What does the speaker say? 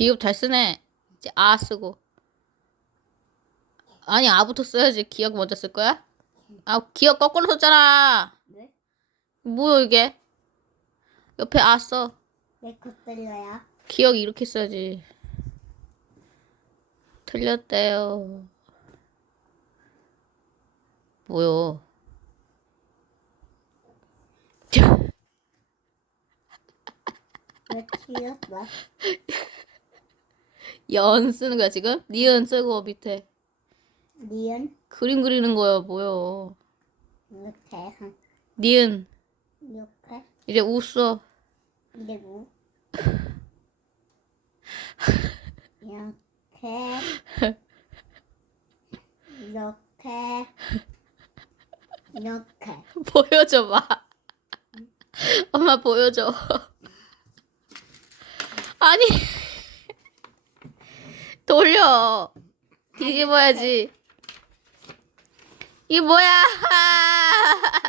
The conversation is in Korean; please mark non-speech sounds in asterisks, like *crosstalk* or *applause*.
비읍 잘 쓰네. 이제 아 쓰고. 아니 아부터 써야지. 기억 먼저 쓸 거야? 아 기억 거꾸로 썼잖아. 네? 뭐야 이게? 옆에 아 써. 내거 들려요? 기억 이렇게 써야지. 틀렸대요. 뭐요? 왜 *laughs* 틀렸어? 연 쓰는 거야 지금? 니은 쓰고 밑에 니은 그림 그리는 거야 뭐요? 이렇게 한 니은 이렇게 이제 우 써. 그리고 이렇게 이렇게 이렇게 보여줘 봐. 엄마 보여줘. 아니 돌려 뒤집어야지. 이게 뭐야? *laughs*